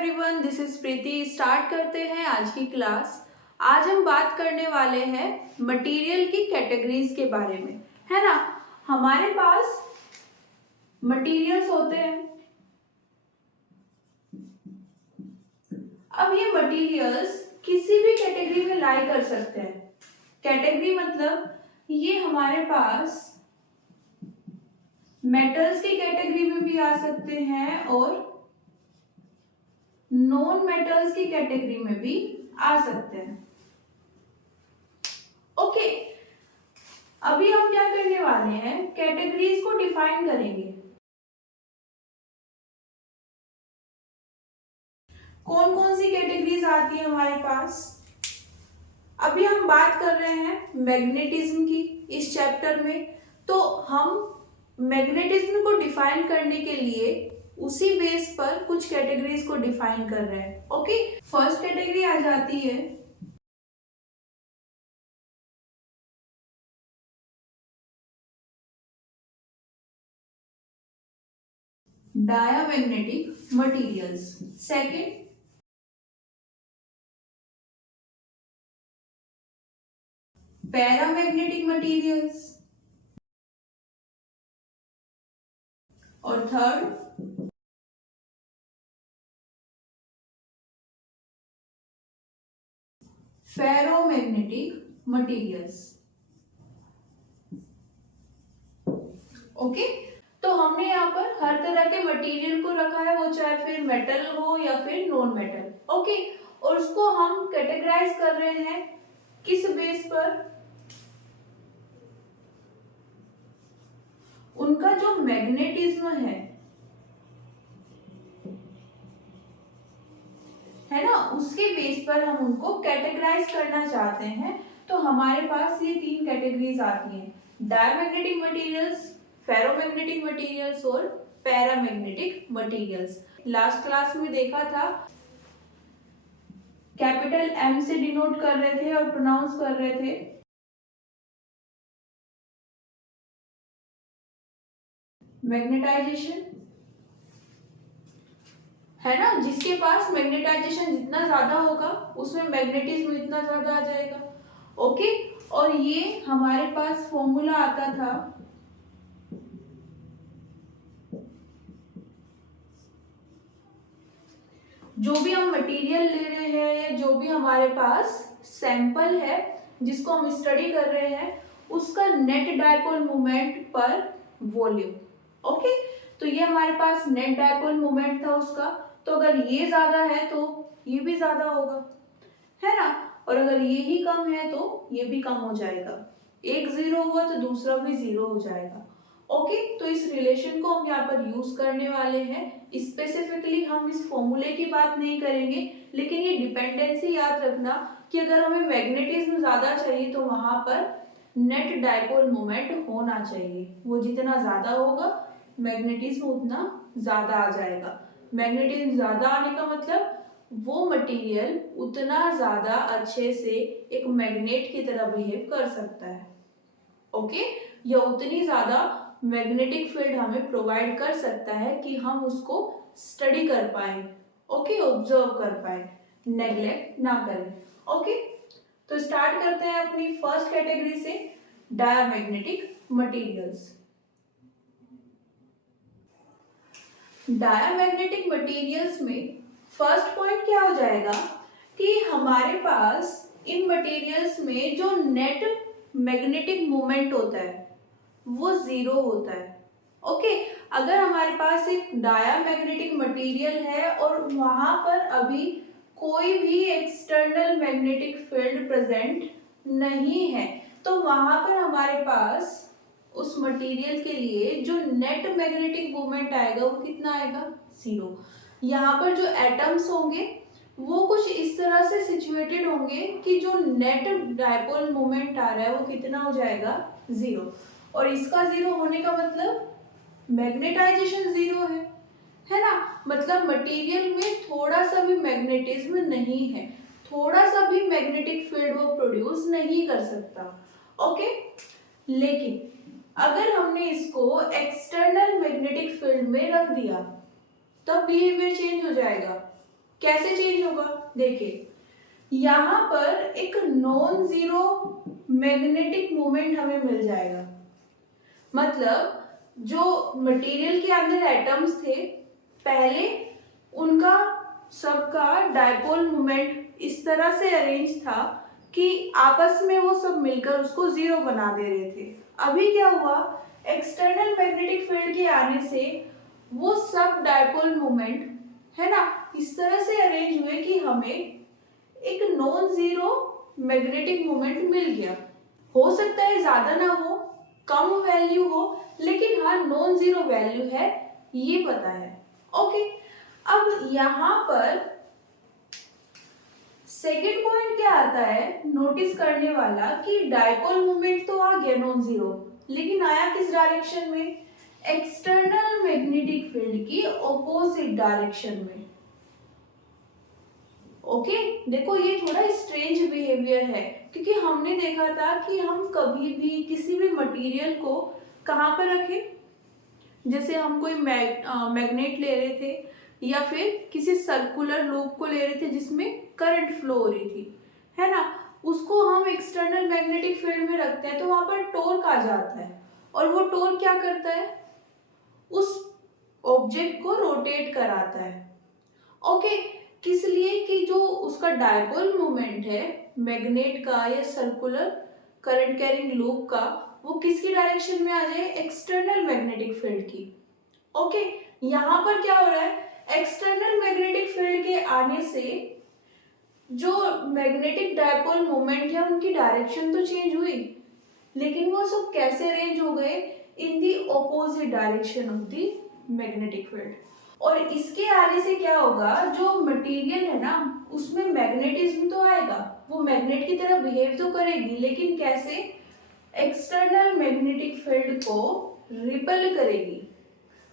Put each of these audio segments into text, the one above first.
Everyone, this is Preeti. Start करते हैं आज की क्लास। आज हम बात करने वाले हैं मटेरियल की कैटेगरीज के बारे में, है ना। हमारे पास मटेरियल्स होते हैं। अब ये मटेरियल्स किसी भी कैटेगरी में लाई कर सकते हैं। कैटेगरी मतलब ये हमारे पास मेटल्स की कैटेगरी में भी आ सकते हैं और नॉन मेटल्स की कैटेगरी में भी आ सकते हैं। ओके, अभी हम क्या करने वाले हैं, कैटेगरीज को डिफाइन करेंगे। कौन कौन सी कैटेगरीज आती है हमारे पास। अभी हम बात कर रहे हैं मैग्नेटिज्म की इस चैप्टर में। तो हम मैग्नेटिज्म को डिफाइन करने के लिए उसी बेस पर कुछ कैटेगरीज को डिफाइन कर रहे हैं। ओके, फर्स्ट कैटेगरी आ जाती है diamagnetic materials. Second paramagnetic materials और थर्ड फेरोमैग्नेटिक मटेरियल्स। ओके, तो हमने यहाँ पर हर तरह के मटेरियल को रखा है, वो चाहे फिर मेटल हो या फिर नॉन मेटल। ओके, और उसको हम कैटेगराइज कर रहे हैं किस बेस पर, उनका जो मैग्नेटिज्म है ना, उसके बेस पर हम उनको कैटेगराइज करना चाहते हैं। तो हमारे पास ये तीन कैटेगरीज आती हैं, डायमैग्नेटिक मटेरियल्स, फेरोमैग्नेटिक मटेरियल्स और पैरामैग्नेटिक मटेरियल्स। लास्ट क्लास में देखा था, कैपिटल एम से डिनोट कर रहे थे और प्रोनाउंस कर रहे थे मैग्नेटाइजेशन, है ना। जिसके पास मैग्नेटाइजेशन जितना ज्यादा होगा उसमें मैग्नेटिज्म इतना ज्यादा आ जाएगा। ओके, और ये हमारे पास फॉर्मूला आता था जो भी हम मटेरियल ले रहे हैं या जो भी हमारे पास सैंपल है जिसको हम स्टडी कर रहे हैं, उसका नेट डायपोल मोमेंट पर वॉल्यूम। ओके, तो ये हमारे पास नेट डायपोल मोमेंट था उसका। तो अगर ये ज्यादा है तो ये भी ज्यादा होगा, है ना। और अगर ये ही कम है तो ये भी कम हो जाएगा। एक जीरो हुआ तो दूसरा भी जीरो हो जाएगा। ओके, तो इस रिलेशन को हम यहाँ पर यूज करने वाले हैं। स्पेसिफिकली हम इस फॉर्मूले की बात नहीं करेंगे, लेकिन ये डिपेंडेंसी याद रखना कि अगर हमें मैग्नेटिज्म ज्यादा चाहिए तो वहां पर नेट डायपोल मोमेंट होना चाहिए। वो जितना ज्यादा होगा मैग्नेटिज्म उतना ज्यादा आ जाएगा। मैग्नेटिज्म ज्यादा आने का मतलब वो मटेरियल उतना ज्यादा अच्छे से एक मैग्नेट की तरह बिहेव कर सकता है। ओके, या उतनी ज्यादा मैग्नेटिक फील्ड हमें प्रोवाइड कर सकता है कि हम उसको स्टडी कर पाए, ओके, ऑब्जर्व कर पाए, नेग्लेक्ट ना करें। ओके, तो स्टार्ट करते हैं अपनी फर्स्ट कैटेगरी से, डायामैग्नेटिक मटेरियल्स। डायामैग्नेटिक मटेरियल्स में फर्स्ट पॉइंट क्या हो जाएगा कि हमारे पास इन मटेरियल्स में जो नेट मैग्नेटिक मोमेंट होता है वो जीरो होता है। ओके, अगर हमारे पास एक डायामैग्नेटिक मटेरियल है और वहां पर अभी कोई भी एक्सटर्नल मैग्नेटिक फील्ड प्रेजेंट नहीं है, तो वहां पर हमारे पास उस मटेरियल के लिए जो नेट मैग्नेटिक मोमेंट आएगा वो कितना आएगा, जीरो। यहाँ पर जो एटम्स होंगे वो कुछ इस तरह से सिचुएटेड होंगे कि जो नेट डायपोल मोमेंट आ रहा है वो कितना हो जाएगा, जीरो। और इसका जीरो होने का मतलब मैग्नेटाइजेशन जीरो है ना। मतलब मटेरियल में थोड़ा सा भी मैग्नेटिज्म नहीं है, थोड़ा सा भी मैग्नेटिक फील्ड वो प्रोड्यूस नहीं कर सकता। ओके, लेकिन अगर हमने इसको एक्सटर्नल मैग्नेटिक फील्ड में रख दिया तब बिहेवियर चेंज हो जाएगा। कैसे चेंज होगा? देखिए, यहाँ पर एक नॉन जीरो मैग्नेटिक मोमेंट हमें मिल जाएगा। मतलब जो मटेरियल के अंदर एटम्स थे, पहले उनका सबका डायपोल मोमेंट इस तरह से अरेंज था कि आपस में वो सब मिलकर उसको जीरो बना दे रहे थे। अभी क्या हुआ, एक्सटर्नल मैग्नेटिक फील्ड के आने से वो सब डायपोल मोमेंट है ना इस तरह से अरेंज हुए कि हमें एक नॉन जीरो मैग्नेटिक मोमेंट मिल गया। हो सकता है ज्यादा ना हो, कम वैल्यू हो, लेकिन हाँ नॉन जीरो वैल्यू है, ये पता है। ओके, अब यहाँ पर सेकेंड पॉइंट क्या आता है नोटिस करने वाला कि डायपोल मोमेंट तो आ गया नॉन जीरो, लेकिन आया किस डायरेक्शन में? एक्सटर्नल मैग्नेटिक फील्ड की ऑपोजिट डायरेक्शन में। ओके, देखो ये थोड़ा स्ट्रेंज बिहेवियर है, क्योंकि हमने देखा था कि हम कभी भी किसी भी मटेरियल को कहाँ पर रखें, जैसे हम कोई मैग्नेट ले रहे थे या फिर किसी सर्कुलर लूप को ले रहे थे जिसमें करंट फ्लो हो रही थी, है ना, उसको हम एक्सटर्नल मैग्नेटिक फील्ड में रखते हैं तो वहां पर टॉर्क आ जाता है, और वो टॉर्क क्या करता है, उस ऑब्जेक्ट को रोटेट कराता है। ओके, किस लिए कि जो उसका डायपोल मोमेंट है मैग्नेट का या सर्कुलर करंट कैरिंग लूप का, वो किसकी डायरेक्शन में आ जाए, एक्सटर्नल मैग्नेटिक फील्ड की। ओके, यहाँ पर क्या हो रहा है, एक्सटर्नल मैग्नेटिक फील्ड के आने से जो मैग्नेटिक डायपोल मोमेंट है उनकी डायरेक्शन तो चेंज हुई, लेकिन वो सब कैसे अरेंज हो गए, in the opposite direction of the magnetic field. और इसके आने से क्या होगा, जो मटेरियल है ना उसमें मैग्नेटिज्म तो आएगा, वो मैग्नेट की तरह बिहेव तो करेगी, लेकिन कैसे, एक्सटर्नल मैग्नेटिक फील्ड को रिपेल करेगी।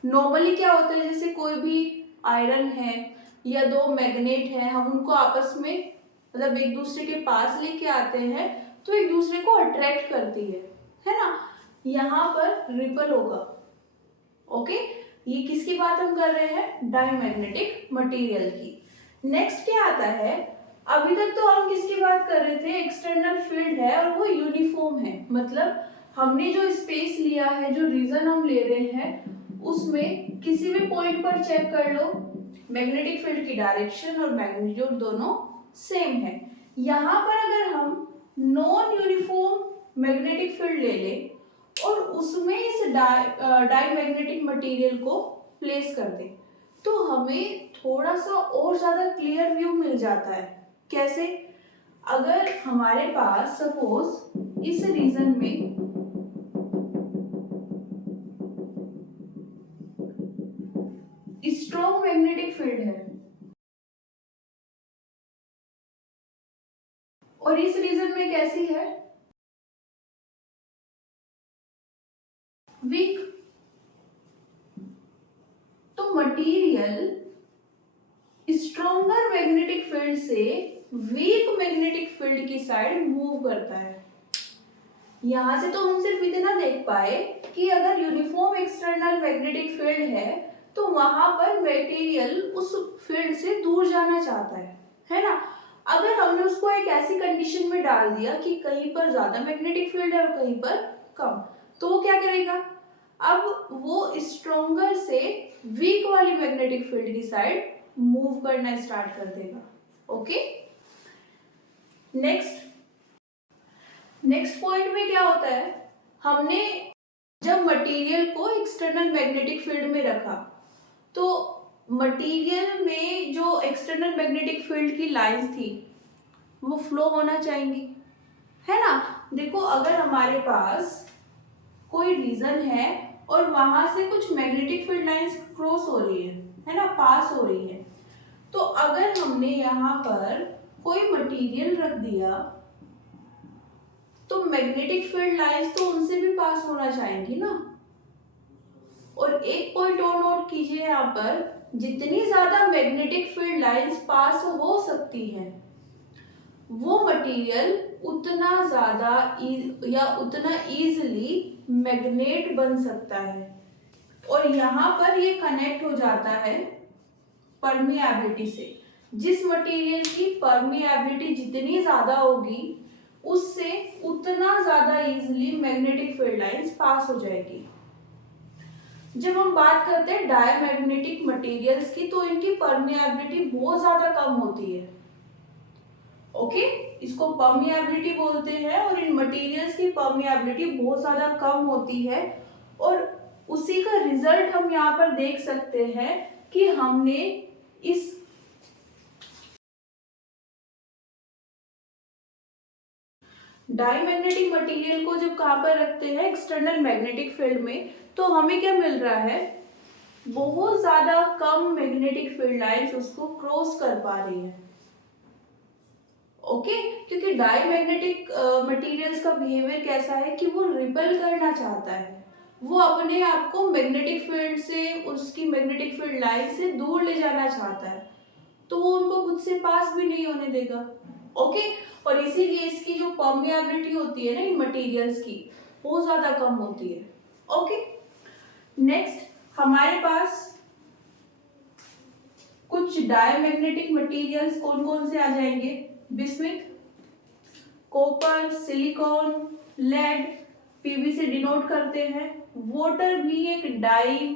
नॉर्मली क्या होता है, जैसे कोई भी आयरन है या दो मैग्नेट है, हम उनको आपस में मतलब एक दूसरे के पास लेके आते हैं तो एक दूसरे को अट्रैक्ट करती है ना, यहाँ पर रिपेल होगा। ओके, ये किसकी बात हम कर रहे हैं, डायमैग्नेटिक मटेरियल की। नेक्स्ट क्या आता है, अभी तक तो हम किसकी बात कर रहे थे, एक्सटर्नल फील्ड है और वो यूनिफॉर्म है, मतलब हमने जो स्पेस लिया है, जो रीजन हम ले रहे हैं, उसमें किसी भी पॉइंट पर चेक कर लो, मैग्नेटिक फील्ड की डायरेक्शन और मैग्नीट्यूड दोनों सेम है। यहाँ पर अगर हम नॉन यूनिफॉर्म मैग्नेटिक फील्ड ले लें और उसमें इस डायमैग्नेटिक मटेरियल को प्लेस कर दें, तो हमें थोड़ा सा और ज्यादा क्लियर व्यू मिल जाता है। कैसे, अगर हमारे पास सपोज इस रीजन में स्ट्रॉन्ग मैग्नेटिक फील्ड है और इस रीजन में कैसी है, वीक, तो मटेरियल स्ट्रॉन्गर मैग्नेटिक फील्ड से वीक मैग्नेटिक फील्ड की साइड मूव करता है। यहां से तो हम सिर्फ इतना देख पाए कि अगर यूनिफॉर्म एक्सटर्नल मैग्नेटिक फील्ड है तो वहां पर मटेरियल उस फील्ड से दूर जाना चाहता है ना। अगर हमने उसको एक ऐसी कंडीशन में डाल दिया कि कहीं पर ज्यादा मैग्नेटिक फील्ड है और कहीं पर कम, तो वो क्या करेगा, अब वो स्ट्रॉन्गर से वीक वाली मैग्नेटिक फील्ड की साइड मूव करना स्टार्ट कर देगा। ओके, नेक्स्ट पॉइंट में क्या होता है, हमने जब मटेरियल को एक्सटर्नल मैग्नेटिक फील्ड में रखा तो मटेरियल में जो एक्सटर्नल मैग्नेटिक फील्ड की लाइंस थी वो फ्लो होना चाहिए, है ना। देखो, अगर हमारे पास कोई रीजन है और वहां से कुछ मैग्नेटिक फील्ड लाइंस क्रॉस हो रही है ना, पास हो रही है, तो अगर हमने यहाँ पर कोई मटेरियल रख दिया तो मैग्नेटिक फील्ड लाइंस तो उनसे भी पास होना चाहेंगी ना। और एक पॉइंट और नोट कीजिए, यहाँ पर जितनी ज्यादा मैग्नेटिक फील्ड लाइंस पास हो सकती हैं वो मटेरियल उतना ज्यादा या उतना इजीली मैग्नेट बन सकता है। और यहाँ पर ये कनेक्ट हो जाता है परमिएबिलिटी से। जिस मटेरियल की परमिएबिलिटी जितनी ज्यादा होगी उससे उतना ज्यादा easily magnetic field lines pass हो जाएगी। जब हम बात करते हैं डायमैग्नेटिक मटेरियल्स की तो इनकी परमिएबिलिटी बहुत ज्यादा कम होती है। ओके, इसको परमिएबिलिटी बोलते हैं और इन मटेरियल्स की परमिएबिलिटी बहुत ज्यादा कम होती है और उसी का रिजल्ट हम यहाँ पर देख सकते हैं कि हमने इस डायमैग्नेटिक मटेरियल को जब कहाँ पर रखते हैं एक्सटर्नल मैग्नेटिक फील्ड में, तो हमें क्या मिल रहा है, बहुत ज्यादा कम मैग्नेटिक फील्ड लाइंस उसको क्रॉस कर पा रही है। ओके, क्योंकि डायमैग्नेटिक मटेरियल्स का बिहेवियर कैसा है कि वो रिपेल करना चाहता है, वो अपने आप को मैग्नेटिक फील्ड से, उसकी मैग्नेटिक फील्ड लाइन से दूर ले जाना चाहता है, तो वो उनको खुद से पास भी नहीं होने देगा। ओके, और इसीलिए इसकी जो परमिएबिलिटी होती है ना इन मटेरियल्स की, वो ज्यादा कम होती है। ओके, नेक्स्ट हमारे पास कुछ डायमैग्नेटिक मटेरियल्स कौन कौन से आ जाएंगे, bismuth, copper, silicon, lead, PB से डिनोट करते हैं। वाटर भी एक डाई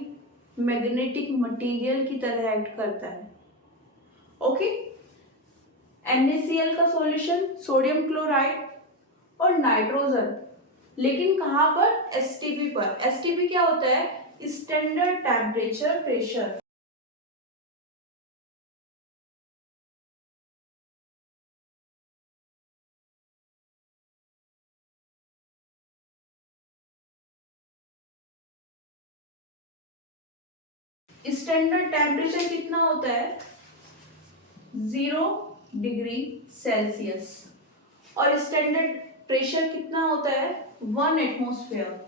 मैग्नेटिक मटेरियल की तरह एक्ट करता है। ओके, NaCl का सॉल्यूशन, सोडियम क्लोराइड और नाइट्रोजन, लेकिन कहाँ पर, एसटीपी पर। एसटीपी क्या होता है, standard temperature pressure. Standard temperature कितना होता है, 0 डिग्री सेल्सियस, और स्टैंडर्ड प्रेशर कितना होता है, 1 एटमॉस्फेयर।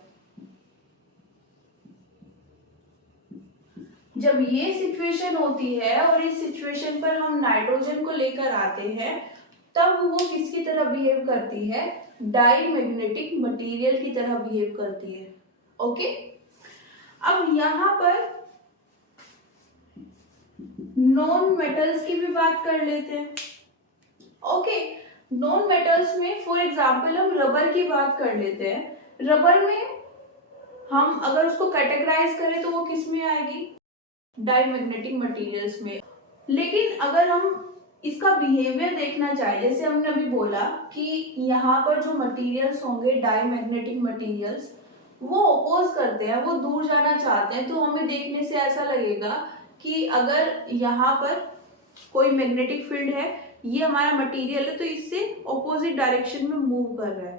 जब ये सिचुएशन होती है और इस सिचुएशन पर हम नाइट्रोजन को लेकर आते हैं, तब वो किसकी तरह बिहेव करती है, डाईमैग्नेटिक मटेरियल की तरह बिहेव करती है। ओके, अब यहाँ पर नॉन मेटल्स की भी बात कर लेते हैं। ओके, नॉन मेटल्स में फॉर एग्जांपल हम रबर की बात कर लेते हैं। रबर में हम अगर उसको कैटेगराइज करें तो वो किस में आएगी, डायमैग्नेटिक मटेरियल्स में। लेकिन अगर हम इसका बिहेवियर देखना चाहे, जैसे हमने अभी बोला कि यहाँ पर जो मटेरियल्स होंगे डायमैग्नेटिक मटेरियल्स, वो अपोज करते हैं, वो दूर जाना चाहते हैं, तो हमें देखने से ऐसा लगेगा कि अगर यहाँ पर कोई मैग्नेटिक फील्ड है, ये हमारा मटेरियल है, तो इससे ऑपोजिट डायरेक्शन में मूव कर रहा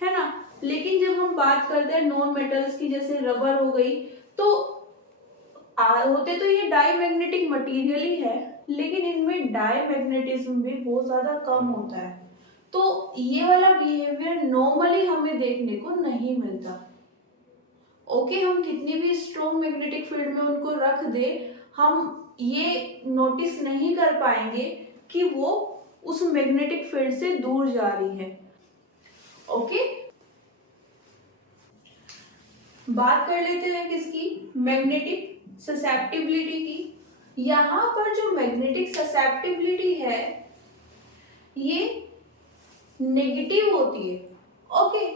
है ना। लेकिन जब हम बात करते हैं नॉन मेटल्स की, जैसे रबर हो गई, तो होते तो ये डाईमैग्नेटिक मटेरियल ही है, लेकिन इनमें डाईमैग्नेटिज्म भी बहुत ज्यादा कम होता है, तो ये वाला बिहेवियर नॉर्मली हमें देखने को नहीं मिलता। ओके, हम कितनी भी स्ट्रॉन्ग मैग्नेटिक फील्ड में उनको रख दे, हम ये नोटिस नहीं कर पाएंगे कि वो उस मैग्नेटिक फील्ड से दूर जा रही है। ओके, बात कर लेते हैं किसकी, मैग्नेटिक ससेप्टिबिलिटी की। यहाँ पर जो मैग्नेटिक ससेप्टिबिलिटी है ये नेगेटिव होती है। ओके,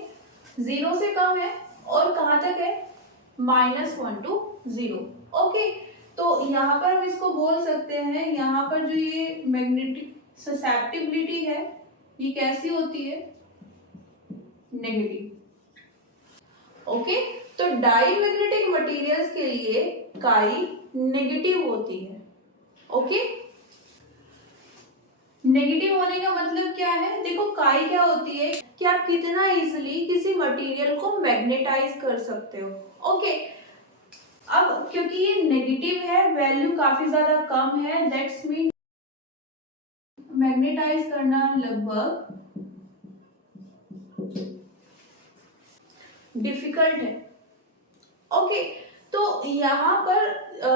0 से कम है और कहाँ तक है, -1 to 0। ओके, तो यहाँ पर हम इसको बोल सकते हैं, यहाँ पर जो ये मैग्नेटिक ससेप्टिबिलिटी है ये कैसी होती है, नेगेटिव। ओके, तो डाईमैग्नेटिक मटेरियल्स के लिए काई नेगेटिव होती है। ओके, नेगेटिव होने का मतलब क्या है, देखो काई क्या होती है कि आप कितना इजीली किसी मटेरियल को मैग्नेटाइज कर सकते हो। ओके, अब क्योंकि ये नेगेटिव है, वैल्यू काफी ज्यादा कम है, दैट्स मीन मैग्नेटाइज करना लगभग डिफिकल्ट है। ओके, तो यहाँ पर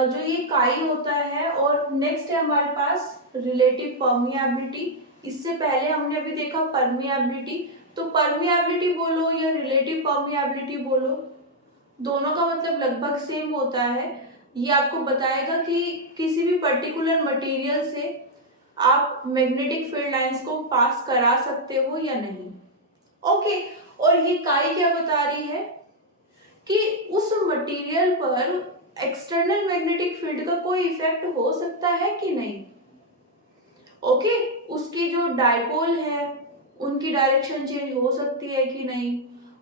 जो ये काई होता है, और नेक्स्ट है हमारे पास रिलेटिव परमिएबिलिटी। इससे पहले हमने अभी देखा परमिएबिलिटी, तो परमिएबिलिटी बोलो या रिलेटिव परमिएबिलिटी बोलो, दोनों का मतलब लगभग सेम होता है। ये आपको बताएगा कि किसी भी पर्टिकुलर मटेरियल से आप मैग्नेटिक फील्ड लाइंस को पास करा सकते हो या नहीं। ओके, और ये काई क्या बता रही है कि उस मटेरियल पर एक्सटर्नल मैग्नेटिक फील्ड का कोई इफेक्ट हो सकता है कि नहीं। ओके, उसकी जो डायपोल है उनकी डायरेक्शन चेंज हो सकती है कि नहीं।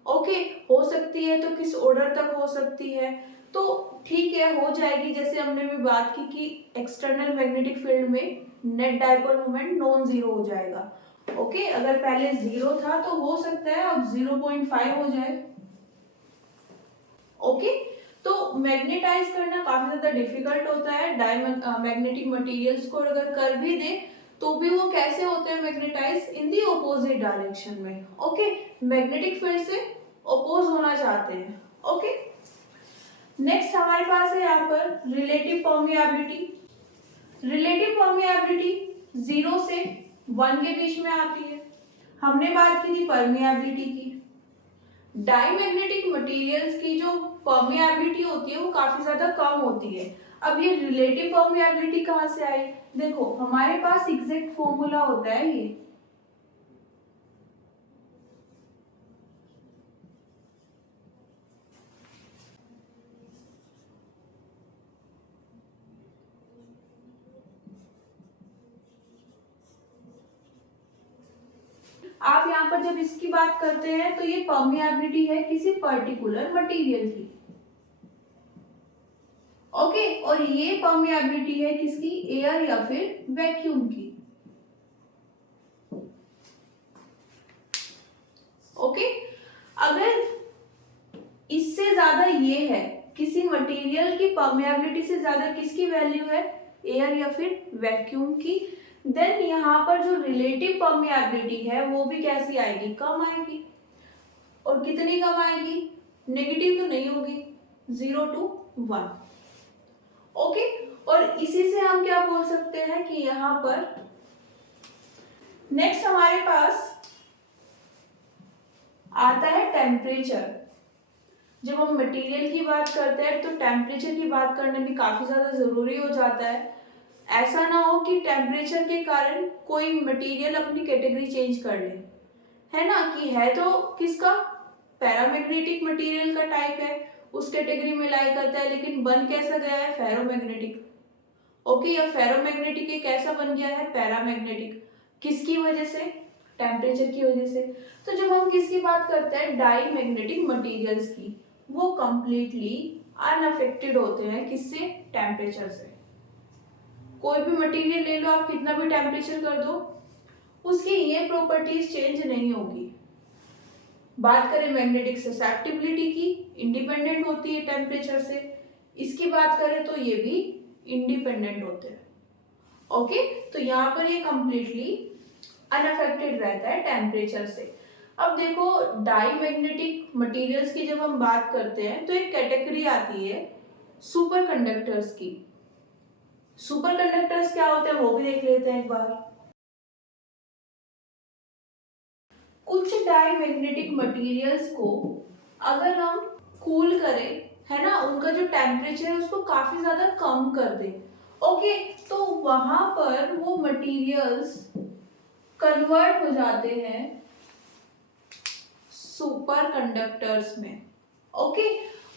ओके, हो सकती है तो किस ऑर्डर तक हो सकती है। तो ठीक है, हो जाएगी। जैसे हमने भी बात की कि एक्सटर्नल मैग्नेटिक फील्ड में net dipole moment non zero हो जाएगा। ओके, अगर पहले जीरो था तो हो सकता है अब 0.5 हो जाए। ओके, तो मैग्नेटाइज करना काफी ज्यादा डिफिकल्ट होता है। मैग्नेटिक मटेरियल्स को अगर कर भी दे तो भी वो कैसे होते हैं magnetise, in the opposite direction में। ओके, मैग्नेटिक फील्ड से अपोज होना चाहते हैं। ओके, नेक्स्ट हमारे पास है यहाँ पर रिलेटिव परमियाबिलिटी। रिलेटिव परमियाबिलिटी 0 से 1 के बीच में आती है। हमने बात की थी परमियाबिलिटी की। डाईमैग्नेटिक मटेरियल्स की जो परमियाबिलिटी होती है वो काफी ज्यादा कम होती है। अब ये रिलेटिव परमियाबिलिटी कहाँ से आई, देखो हमारे पास एग्जैक्ट फॉर्मूला होता है ये। आप यहाँ पर जब इसकी बात करते हैं तो ये परमियाबिलिटी है किसी पर्टिकुलर मटेरियल की। ओके, और ये परमियाबिलिटी है किसकी, एयर या फिर वैक्यूम की। ओके, अगर इससे ज्यादा ये है, किसी मटेरियल की परमियाबिलिटी से ज्यादा किसकी वैल्यू है, एयर या फिर वैक्यूम की, देन यहाँ पर जो रिलेटिव परमियाबिलिटी है वो भी कैसी आएगी, कम आएगी। और कितनी कम आएगी, नेगेटिव तो नहीं होगी, 0 to 1। ओके, और इसी से हम क्या बोल सकते हैं कि यहाँ पर नेक्स्ट हमारे पास आता है टेम्परेचर। जब हम मटेरियल की बात करते हैं तो टेम्परेचर की बात करना भी काफी ज्यादा जरूरी हो जाता है। ऐसा ना हो कि टेम्परेचर के कारण कोई मटेरियल अपनी कैटेगरी चेंज कर ले, है ना, कि है तो किसका, पैरामैग्नेटिक मटेरियल का टाइप है, उस कैटेगरी में लाई करता है, लेकिन बन कैसा गया है, फेरोमैग्नेटिक। ओके, या फेरोमैग्नेटिक एक ऐसा बन गया है पैरामैग्नेटिक, किसकी वजह से, टेम्परेचर की वजह से। तो जब हम किसकी बात करते हैं, डाईमैग्नेटिक मटेरियल्स की, वो कंप्लीटली अनअफेक्टेड होते हैं किससे, टेम्परेचर से। कोई भी मटेरियल ले लो आप, कितना भी टेम्परेचर कर दो, उसकी ये प्रॉपर्टीज चेंज नहीं होगी। बात करें मैग्नेटिक ससेप्टिबिलिटी की, इंडिपेंडेंट होती है टेम्परेचर से। इसकी बात करें तो ये भी इंडिपेंडेंट होते हैं। ओके, तो यहाँ पर ये कंप्लीटली अनअफेक्टेड रहता है टेम्परेचर से। अब देखो, डाईमैग्नेटिक मटेरियल्स की जब हम बात करते हैं तो एक कैटेगरी आती है सुपर कंडक्टर्स की। सुपर कंडक्टर्स क्या होते हैं वो भी देख लेते हैं एक बार। कुछ डाईमैग्नेटिक मटेरियल्स को अगर हम कूल करें, है ना, उनका जो टेम्परेचर है उसको काफी ज्यादा कम कर दें, ओके, तो वहां पर वो मटेरियल्स कन्वर्ट हो जाते हैं सुपर कंडक्टर्स में। ओके,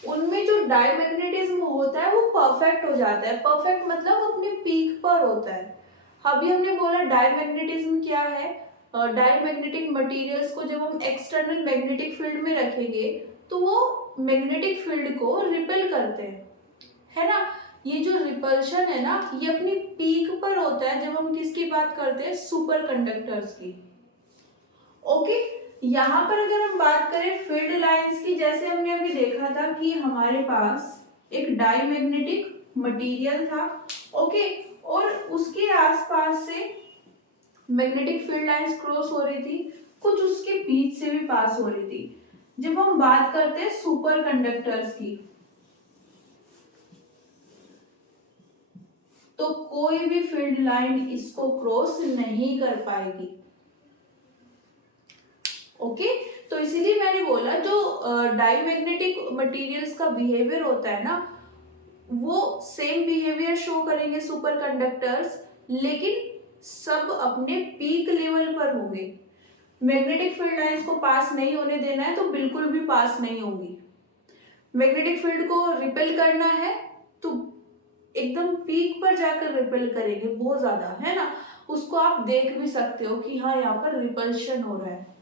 उनमें जो डाईमैग्नेटिज्म होता है वो परफेक्ट हो जाता है। परफेक्ट मतलब अपने पीक पर होता है। अभी हमने बोला डाईमैग्नेटिज्म क्या है, डाईमैग्नेटिक मटेरियल्स को जब हम एक्सटर्नल मैग्नेटिक फील्ड में रखेंगे तो वो मैग्नेटिक फील्ड को रिपेल करते हैं, है ना। ये जो रिपल्शन है ना, ये अपनी पीक पर होता है जब हम किसकी बात करते हैं, सुपर कंडक्टर्स की। ओके, यहाँ पर अगर हम बात करें फील्ड लाइंस की, जैसे हमने अभी देखा था कि हमारे पास एक डाईमैग्नेटिक मटेरियल था, ओके, और उसके आसपास से मैग्नेटिक फील्ड लाइंस क्रॉस हो रही थी, कुछ उसके बीच से भी पास हो रही थी। जब हम बात करते हैं सुपर कंडक्टर्स की, तो कोई भी फील्ड लाइन इसको क्रॉस नहीं कर पाएगी। ओके, तो इसीलिए मैंने बोला जो डाईमैग्नेटिक मटेरियल्स का बिहेवियर होता है ना, वो सेम बिहेवियर शो करेंगे सुपर कंडक्टर्स, लेकिन सब अपने पीक लेवल पर होंगे। मैग्नेटिक फील्ड लाइंस को पास नहीं होने देना है तो बिल्कुल भी पास नहीं होगी। मैग्नेटिक फील्ड को रिपेल करना है तो एकदम पीक पर जाकर रिपेल करेंगे, बहुत ज्यादा, है ना। उसको आप देख भी सकते हो कि हाँ यहाँ पर रिपल्शन हो रहा है।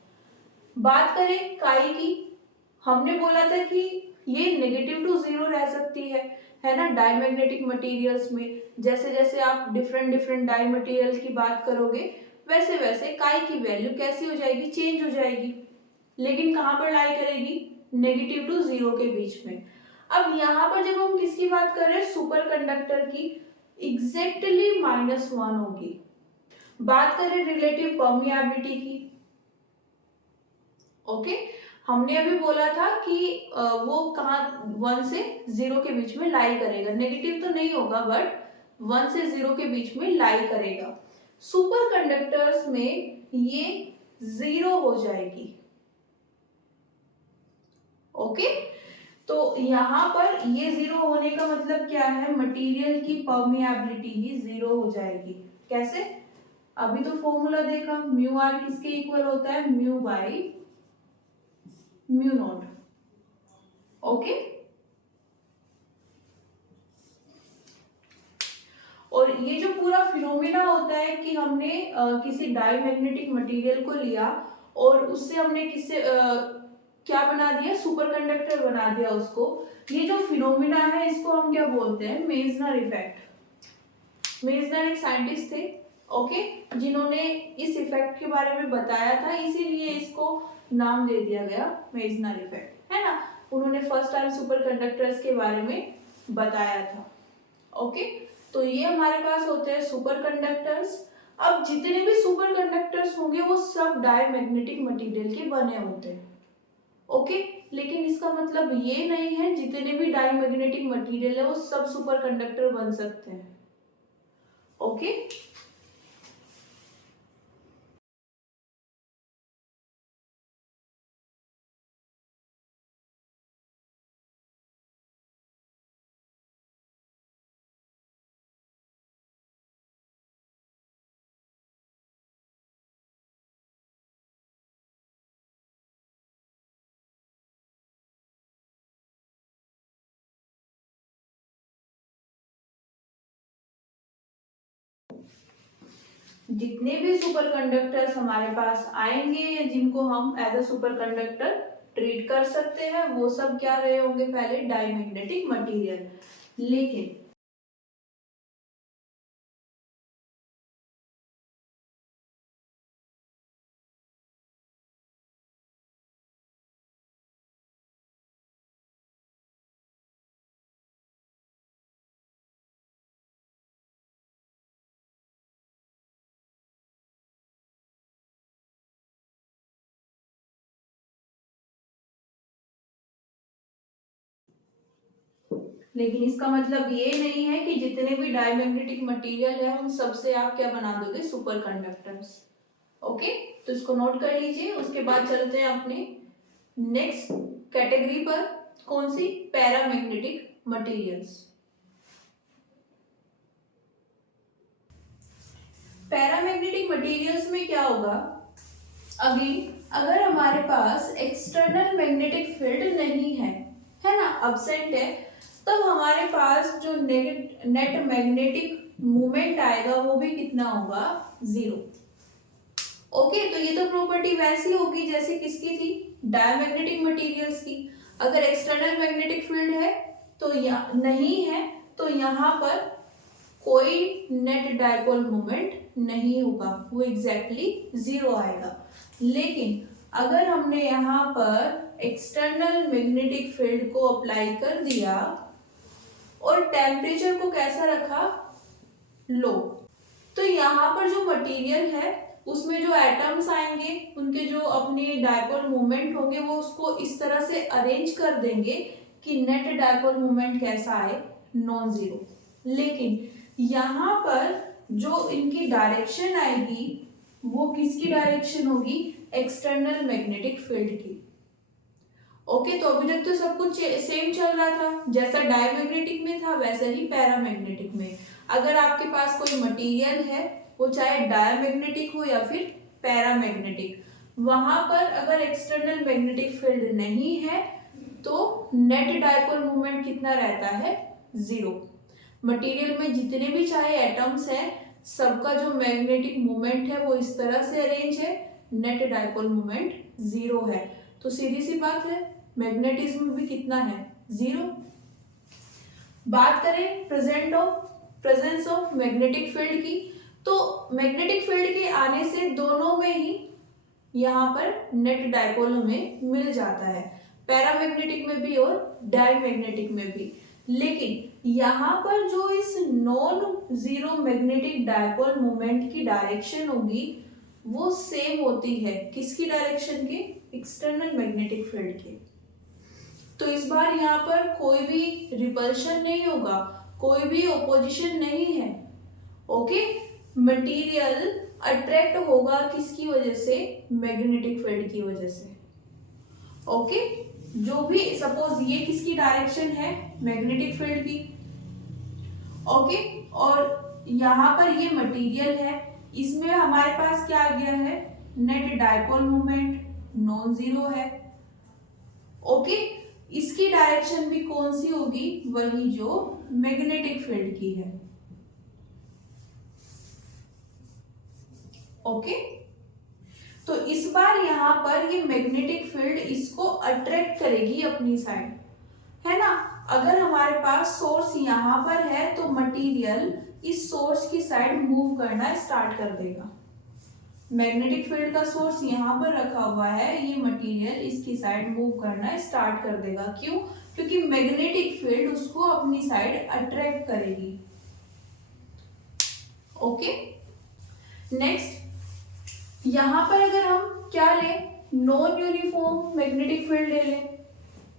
बात करें काई की, हमने बोला था कि ये नेगेटिव टू जीरो रह सकती है ना, डायमैग्नेटिक मटेरियल्स में। जैसे जैसे आप डिफरेंट डिफरेंट डाई मटेरियल की बात करोगे वैसे वैसे काई की वैल्यू कैसी हो जाएगी, चेंज हो जाएगी। लेकिन कहाँ पर लाई करेगी, नेगेटिव टू जीरो के बीच में। अब यहाँ पर जब हम किसकी बात कर रहे हैं, सुपर कंडक्टर की, एग्जैक्टली -1 होगी। बात करें रिलेटिव परमिएबिलिटी की, ओके, हमने अभी बोला था कि वो कहाँ 1 से 0 के बीच में लाई करेगा, नेगेटिव तो नहीं होगा बट 1 से 0 के बीच में लाई करेगा। सुपर कंडक्टर्स में ये 0 हो जाएगी, ओके। तो यहाँ पर ये 0 होने का मतलब क्या है, मटेरियल की परमिएबिलिटी ही 0 हो जाएगी। कैसे, अभी तो फॉर्मूला देखा, म्यू आर किसके इक्वल होता है, mu by mu naught, okay. और ये जो पूरा फिनोमेना होता है कि हमने किसी डाईमैग्नेटिक मटेरियल को लिया और उससे हमने किससे क्या बना दिया, सुपर कंडक्टर बना दिया उसको। ये जो फिनोमेना है इसको हम क्या बोलते हैं, मेजनर इफेक्ट। मेजनर एक साइंटिस्ट थे, ओके, जिन्होंने इस इफेक्ट के बारे में बताया था, इसीलिए इसको नाम दे दिया गया मेजनर इफेक्ट, है ना। उन्होंने फर्स्ट टाइम सुपर कंडक्टर्स के बारे में बताया था, ओके। तो ये हमारे पास होते हैं सुपर कंडक्टर्स। अब जितने भी सुपर कंडक्टर्स होंगे वो सब डायमैग्नेटिक मटेरियल के बने होते हैं, ओके। लेकिन इसका मतलब ये नहीं है जितने भी डायमैग्नेटिक मटेरियल है वो सब सुपर कंडक्टर बन सकते हैं, ओके। जितने भी सुपर कंडक्टर्स हमारे पास आएंगे जिनको हम as a superconductor treat कर सकते हैं वो सब क्या रहे होंगे, पहले डायमैग्नेटिक मटेरियल। लेकिन लेकिन इसका मतलब ये नहीं है कि जितने भी डायमैग्नेटिक मटेरियल है उन सबसे आप क्या बना दोगे, सुपर कंडक्टर्स, ओके। तो इसको नोट कर लीजिए। उसके बाद चलते हैं अपने नेक्स्ट कैटेगरी पर, कौन सी, पैरामैग्नेटिक मटेरियल्स। पैरामैग्नेटिक मटेरियल्स में क्या होगा, अगेन अगर हमारे पास एक्सटर्नल मैग्नेटिक फील्ड नहीं है ना, अब्सेंट है, तब हमारे पास जो नेट मैग्नेटिक मोमेंट आएगा वो भी कितना होगा, 0, ओके। तो ये तो प्रॉपर्टी वैसी होगी जैसे किसकी थी, डायमैग्नेटिक मटेरियल्स की। अगर एक्सटर्नल मैग्नेटिक फील्ड है तो नहीं है तो यहाँ पर कोई नेट डायपोल मोमेंट नहीं होगा, वो एग्जैक्टली 0 आएगा। लेकिन अगर हमने यहाँ पर एक्सटर्नल मैग्नेटिक फील्ड को अप्लाई कर दिया और टेम्परेचर को कैसा रखा, लो, तो यहाँ पर जो मटेरियल है उसमें जो एटम्स आएंगे उनके जो अपने डायपोल मोमेंट होंगे वो उसको इस तरह से अरेंज कर देंगे कि नेट डायपोल मोमेंट कैसा आए, नॉन जीरो। लेकिन यहाँ पर जो इनकी डायरेक्शन आएगी वो किसकी डायरेक्शन होगी, एक्सटर्नल मैग्नेटिक फील्ड की, ओके। तो अभी तक तो सब कुछ सेम चल रहा था, जैसा डायमैग्नेटिक में था वैसा ही पैरामैग्नेटिक में। अगर आपके पास कोई मटेरियल है वो चाहे डायमैग्नेटिक हो या फिर पैरामैग्नेटिक, वहां पर अगर एक्सटर्नल मैग्नेटिक फील्ड नहीं है तो नेट डायपोल मोमेंट कितना रहता है, 0। मटेरियल में जितने भी चाहे एटम्स हैं, सबका जो मैग्नेटिक मोमेंट है वो इस तरह से अरेंज है, नेट डायपोल मोमेंट 0 है। तो सीधी सी बात है, मैग्नेटिज्म भी कितना है, 0। बात करें प्रेजेंस ऑफ मैग्नेटिक फील्ड की, तो मैग्नेटिक फील्ड के आने से दोनों में ही यहाँ पर नेट डायपोल हमें मिल जाता है, पैरामैग्नेटिक में भी और डायमैग्नेटिक में भी। लेकिन यहाँ पर जो इस non zero magnetic dipole moment की डायरेक्शन होगी वो सेम होती है, किसकी डायरेक्शन की, एक्सटर्नल मैग्नेटिक फील्ड की। तो इस बार यहाँ पर कोई भी रिपल्शन नहीं होगा, कोई भी ओपोजिशन नहीं है। ओके, मटेरियल अट्रैक्ट होगा किसकी वजह से, मैग्नेटिक फील्ड की वजह से। ओके, जो भी सपोज ये किसकी डायरेक्शन है, मैग्नेटिक फील्ड की। ओके, और यहाँ पर ये मटेरियल है, इसमें हमारे पास क्या आ गया है, net dipole moment non zero है। ओके, इसकी डायरेक्शन भी कौन सी होगी, वही जो मैग्नेटिक फील्ड की है। ओके, तो इस बार यहाँ पर ये मैग्नेटिक फील्ड इसको अट्रैक्ट करेगी अपनी साइड, है ना। अगर हमारे पास सोर्स यहाँ पर है तो मटेरियल इस सोर्स की साइड मूव करना स्टार्ट कर देगा। मैग्नेटिक फील्ड का सोर्स यहाँ पर रखा हुआ है, ये मटेरियल इसकी साइड मूव करना स्टार्ट कर देगा। क्यों? क्योंकि मैग्नेटिक फील्ड उसको अपनी साइड अट्रैक्ट करेगी। ओके, नेक्स्ट यहाँ पर अगर हम क्या लें, नॉन यूनिफॉर्म मैग्नेटिक फील्ड ले लें,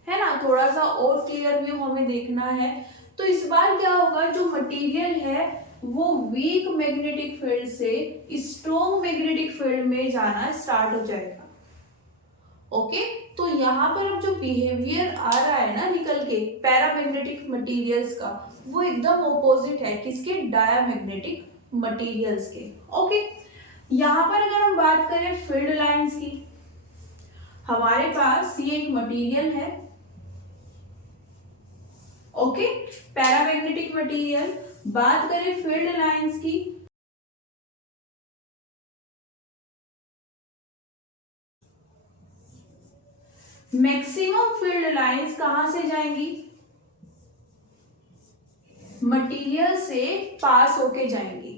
है ना, थोड़ा सा और क्लियर व्यू हमें देखना है। तो इस बार क्या होगा, जो मटेरियल है वो वीक मैग्नेटिक फील्ड से स्ट्रॉन्ग मैग्नेटिक फील्ड में जाना स्टार्ट हो जाएगा। ओके, तो यहाँ पर अब जो बिहेवियर आ रहा है ना निकल के पैरामैग्नेटिक मटेरियल्स का, वो एकदम ऑपोजिट है किसके, डायमैग्नेटिक मटेरियल्स के। ओके, यहाँ पर अगर हम बात करें फील्ड लाइंस की, हमारे पास ये एक मटेरियल है, ओके, पैरामैग्नेटिक मटेरियल। बात करें फील्ड लाइंस की, मैक्सिमम फील्ड लाइंस कहां से जाएंगी, मटेरियल से पास होके जाएंगी।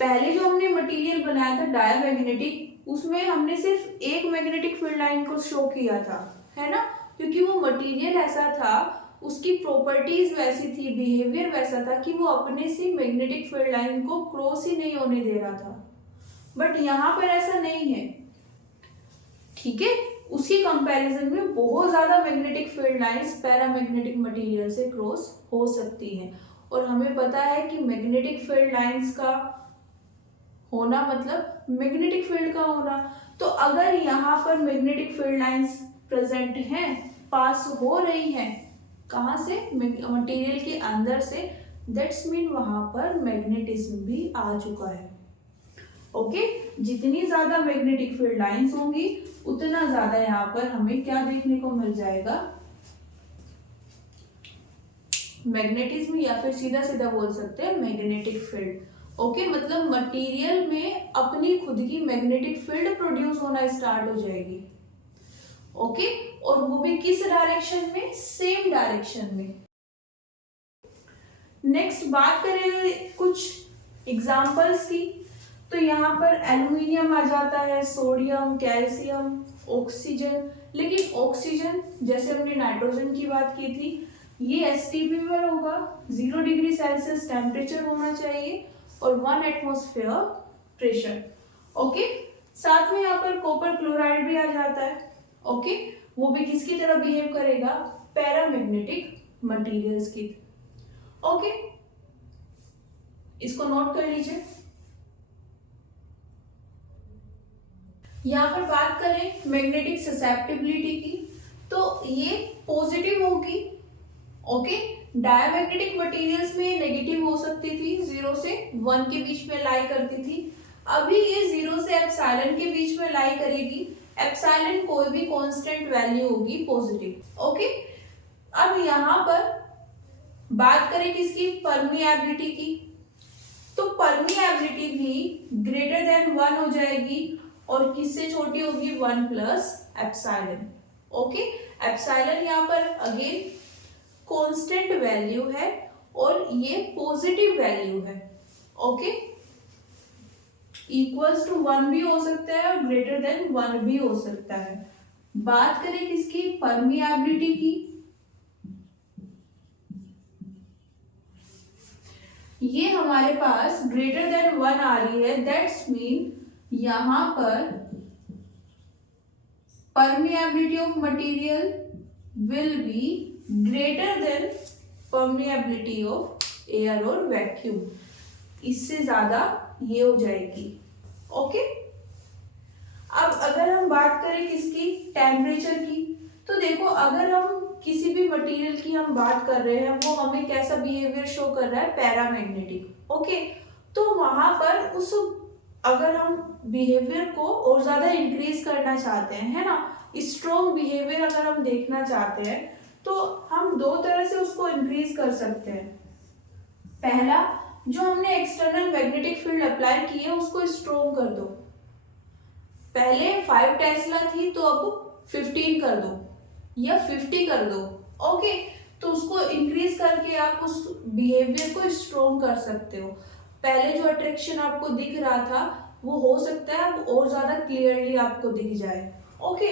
पहले जो हमने मटेरियल बनाया था डायमैग्नेटिक, उसमें हमने सिर्फ एक मैग्नेटिक फील्ड लाइन को शो किया था, है ना, क्योंकि वो मटेरियल ऐसा था, उसकी प्रॉपर्टीज वैसी थी, बिहेवियर वैसा था कि वो अपने से मैग्नेटिक फील्ड लाइन को क्रॉस ही नहीं होने दे रहा था। बट यहाँ पर ऐसा नहीं है, ठीक है, उसकी कंपैरिजन में बहुत ज्यादा magnetic field lines paramagnetic material से क्रॉस हो सकती हैं। और हमें पता है कि मैग्नेटिक फील्ड लाइंस का होना मतलब मैग्नेटिक फील्ड का होना। तो अगर यहाँ पर मैग्नेटिक फील्ड लाइंस प्रेजेंट हैं, पास हो रही हैं, कहाँ से, मटेरियल के अंदर से, दैट्स मीन वहां पर मैग्नेटिज्म भी आ चुका है। ओके, जितनी ज्यादा मैग्नेटिक फील्ड लाइंस होंगी उतना ज्यादा यहाँ पर हमें क्या देखने को मिल जाएगा, मैग्नेटिज्म, या फिर सीधा सीधा बोल सकते हैं मैग्नेटिक फील्ड। ओके, मतलब मटेरियल में अपनी खुद की मैग्नेटिक फील्ड प्रोड्यूस होना स्टार्ट हो जाएगी। ओके, और वो भी किस डायरेक्शन में, सेम डायरेक्शन में। नेक्स्ट बात करें कुछ एग्जांपल्स की, तो यहाँ पर एल्युमिनियम आ जाता है, सोडियम, कैल्शियम, ऑक्सीजन। लेकिन ऑक्सीजन, जैसे हमने नाइट्रोजन की बात की थी, ये एसटीपी में होगा, 0 डिग्री सेल्सियस टेम्परेचर होना चाहिए और 1 एटमॉस्फेयर प्रेशर। ओके, साथ में यहाँ पर कॉपर क्लोराइड भी आ जाता है। ओके, वो भी किसकी तरह बिहेव करेगा, पैरामैग्नेटिक मटेरियल्स की। ओके, इसको नोट कर लीजिए। यहाँ पर बात करें मैग्नेटिक ससेप्टिबिलिटी की, तो ये पॉजिटिव होगी। ओके, डायमैग्नेटिक मटेरियल्स में नेगेटिव हो सकती थी, 0 से 1 के बीच में लाई करती थी। अभी ये 0 से एप्सिलॉन के बीच में लाई करेगी। एप्सिलॉन कोई भी कांस्टेंट वैल्यू होगी पॉजिटिव। ओके, अब यहाँ पर बात करें किसकी, परमिएबिलिटी की, तो परमिएबिलिटी भी ग्रेटर देन 1 हो जाएगी और किससे छोटी होगी, 1 प्लस एप्सिलॉन। ओके, एप्सिलॉन यहाँ पर अगेन कांस्टेंट वैल्यू है और ये पॉजिटिव वैल्यू है। ओके, इक्वल्स टू 1 भी हो सकता है और ग्रेटर देन 1 भी हो सकता है। बात करें किसकी, परमिएबिलिटी की, ये हमारे पास ग्रेटर देन 1 आ रही है, दैट्स मीन यहां पर permeability of material will be greater than permeability of air और vacuum, इससे ज्यादा ये हो जाएगी। ओके, अब अगर हम बात करें किसकी, टेम्परेचर की, तो देखो अगर हम किसी भी मटेरियल की हम बात कर रहे हैं, वो हमें कैसा बिहेवियर शो कर रहा है, पैरामैग्नेटिक। ओके, तो वहां पर उस अगर हम बिहेवियर को और ज्यादा इंक्रीज करना चाहते हैं, है ना, स्ट्रॉन्ग बिहेवियर अगर हम देखना चाहते हैं, तो हम दो तरह से उसको इंक्रीज कर सकते हैं। पहला, जो हमने एक्सटर्नल मैग्नेटिक फील्ड अप्लाई की है उसको स्ट्रॉन्ग कर दो। पहले 5 टेस्ला थी तो अब 15 कर दो या 50 कर दो। ओके, तो उसको इंक्रीज करके आप उस बिहेवियर को स्ट्रॉन्ग कर सकते हो। पहले जो अट्रैक्शन आपको दिख रहा था वो हो सकता है अब और ज्यादा क्लियरली आपको दिख जाए। ओके,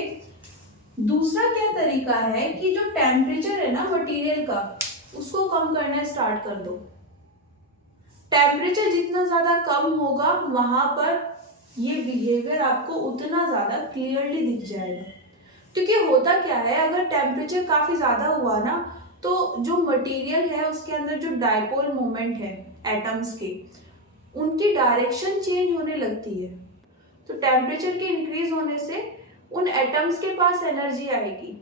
दूसरा क्या तरीका है कि जो टेम्परेचर है ना मटेरियल का, उसको कम करना स्टार्ट कर दो। टेम्परेचर जितना ज्यादा कम होगा वहां पर ये बिहेवियर आपको उतना ज्यादा क्लियरली दिख जाएगा। क्योंकि होता क्या है, अगर टेम्परेचर काफी ज्यादा हुआ ना, तो जो मटेरियल है उसके अंदर जो डायपोल मोमेंट है एटम्स के, उनकी डायरेक्शन चेंज होने लगती है। तो टेम्परेचर के इंक्रीज होने से उन एटम्स के पास एनर्जी आएगी।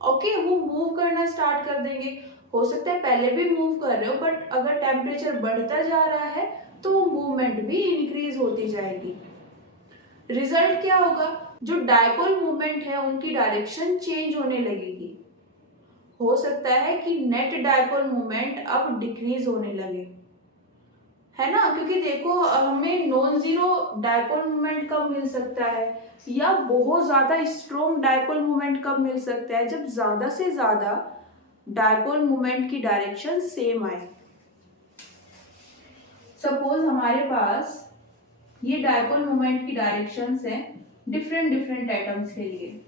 ओके, वो मूव करना स्टार्ट कर देंगे। हो सकता है पहले भी मूव कर रहे हो, बट अगर टेम्परेचर बढ़ता जा रहा है तो वो मूवमेंट भी इंक्रीज होती जाएगी। रिजल्ट क्या होगा, जो डायपोल मूवमेंट है उनकी डायरेक्शन चेंज होने लगेगी। हो सकता है कि नेट डायपोल मूवमेंट अब डिक्रीज होने लगे, है ना, क्योंकि देखो हमें नॉन जीरो डायपोल मूवमेंट कब मिल सकता है या बहुत ज्यादा स्ट्रॉन्ग डायपोल मूवमेंट कब मिल सकता है, जब ज्यादा से ज्यादा डायपोल मूवमेंट की डायरेक्शन सेम आए। सपोज हमारे पास ये डायपोल मूवमेंट की डायरेक्शंस हैं डिफरेंट डिफरेंट एटम्स के लिए।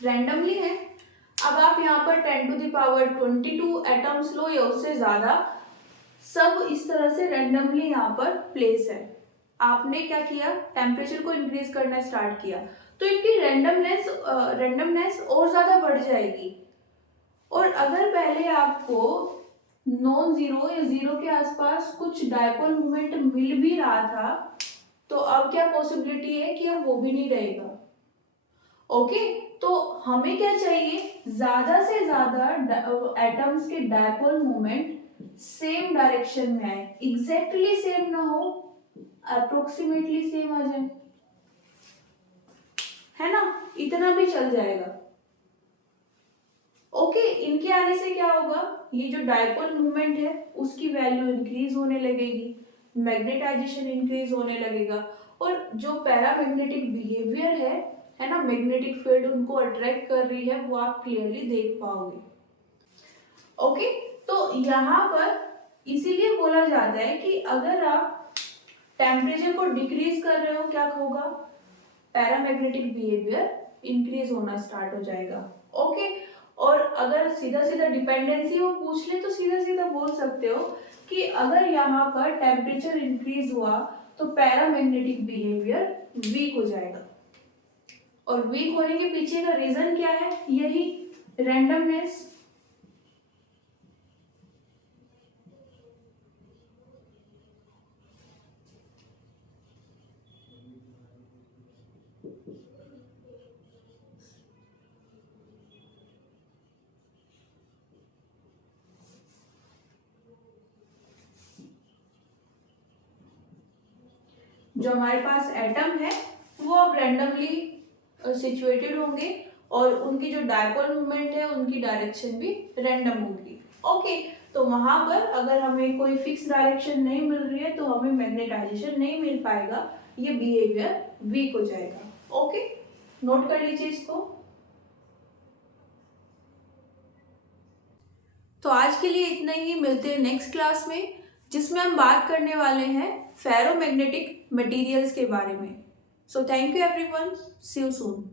रैंडमली है। अब आप यहाँ पर 10⁻22 एटम्स लो या उससे ज्यादा, सब इस तरह से रैंडमली यहाँ पर प्लेस है। आपने क्या किया, टेम्परेचर को इंक्रीज करना स्टार्ट किया, तो इनकी रैंडमनेस और ज्यादा बढ़ जाएगी। और अगर पहले आपको नॉन जीरो या जीरो के आसपास कुछ डायपोल मूवमेंट मिल भी रहा था, तो अब क्या पॉसिबिलिटी है कि अब वो भी नहीं रहेगा। ओके, तो हमें क्या चाहिए, ज्यादा से ज्यादा एटम्स के डायपोल मूवमेंट सेम डायरेक्शन में आए। एग्जैक्टली सेम ना हो, अप्रोक्सीमेटली सेम आ जाए, है ना, इतना भी चल जाएगा। ओके, इनके आने से क्या होगा, ये जो डायपोल मूवमेंट है उसकी वैल्यू इंक्रीज होने लगेगी, मैग्नेटाइजेशन इंक्रीज होने लगेगा, और जो पैरामैग्नेटिक बिहेवियर है ना, मैग्नेटिक फील्ड उनको अट्रैक्ट कर रही है, वो आप क्लियरली देख पाओगे। ओके, तो यहाँ पर इसीलिए बोला जाता है कि अगर आप टेम्परेचर को डिक्रीज कर रहे हो, क्या होगा, पैरामैग्नेटिक बिहेवियर इंक्रीज होना स्टार्ट हो जाएगा। ओके, और अगर सीधा सीधा डिपेंडेंसी वो पूछ ले तो सीधा सीधा बोल सकते हो कि अगर यहाँ पर टेम्परेचर इंक्रीज हुआ तो पैरामैग्नेटिक बिहेवियर वीक हो जाएगा। और वीक होने के पीछे का रीजन क्या है, यही रैंडमनेस। जो हमारे पास एटम है वो अब रैंडमली सिचुएटेड होंगे और उनकी जो डायपोल मूवमेंट है उनकी डायरेक्शन भी रैंडम होगी। ओके, तो वहां पर अगर हमें कोई फिक्स डायरेक्शन नहीं मिल रही है तो हमें मैग्नेटाइजेशन नहीं मिल पाएगा, ये बिहेवियर वीक हो जाएगा। ओके, नोट कर लीजिए इसको। तो आज के लिए इतना ही, मिलते हैं नेक्स्ट क्लास में जिसमें हम बात करने वाले हैं फेरोमैग्नेटिक मटेरियल्स के बारे में। So thank you everyone, see you soon.